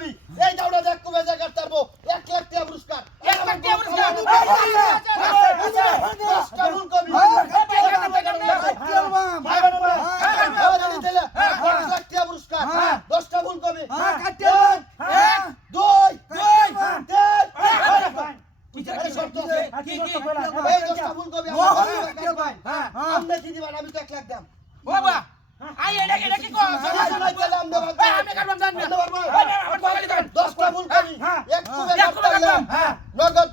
ফুলকপি এই দাউড়া দেখ কবে জায়গা তারবো 1 লাখ টাকা পুরস্কার 1 লাখ টাকা পুরস্কার 10টা ফুলকপি 1 লাখ টাকা পুরস্কার 10টা ফুলকপি 2 আমরা কি দিবেন আমি তো 1 লাখ দাম বাবা আই এটা কি কো আমি কাটবাম জান না 10টা ফুলকপি এক কুবে কাটলাম নগদ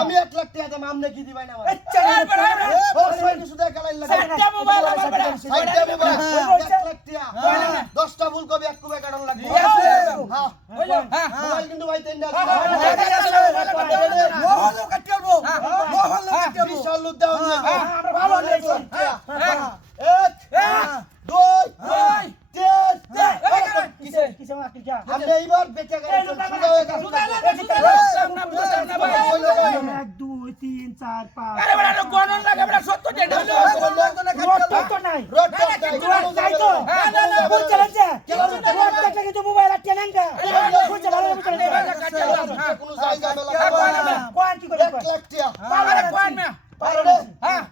আমি 1 লাখ টাকা দাম আমনে কি দিবাই না দশটা ফুলকপি এক কুবে কাটন লাগবে মোবাইল কিন্তু ভাই তেন বিশাল লোক দাও আমরা এইবার বেচা গেল 1 2 3 4 5 আরে বড় গণন লাগে বড় 70 টাকা তো নাই রোড তাই তো বুঝ চলেছে রোড থেকে কিন্তু মোবাইল আছে না বুঝ চলে কোন জায়গা মেলা কোন কি করে 1 লাখ টাকা আরে কোন মে পারে হ্যাঁ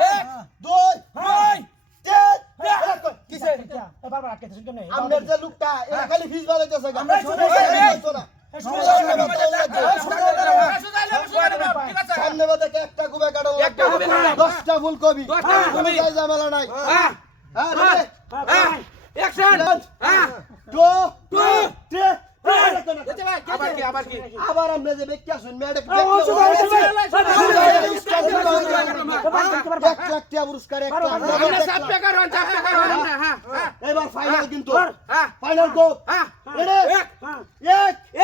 1 2 কিসে বারবার আটকে শুনতে নেই আমনের যে লোকটা এরা খালি ফিস বানাইতেছে আমরা শুনে সামনে বাদে একটা কুবে কাটন একটা কুবে কাটন 10টা ফুলকপি 10টা ফুলকপি ঝামেলা নাই হ্যাঁ হ্যাঁ অ্যাকশন হ্যাঁ টু থ্রি আবার কি আবার আমরা যে ব্যক্তি আসুন ম্যাডাম 1 লাখ টাকা পুরস্কার 1 লাখ আমরা 7 টাকা রন হ্যাঁ এবার ফাইনাল কিন্তু হ্যাঁ ফাইনাল গো হ্যাঁ রেডি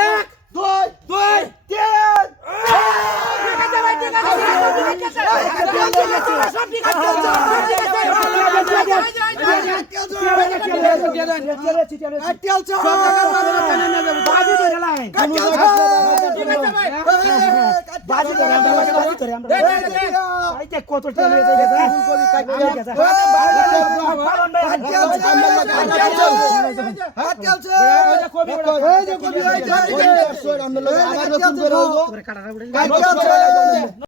1 2 কত আমরা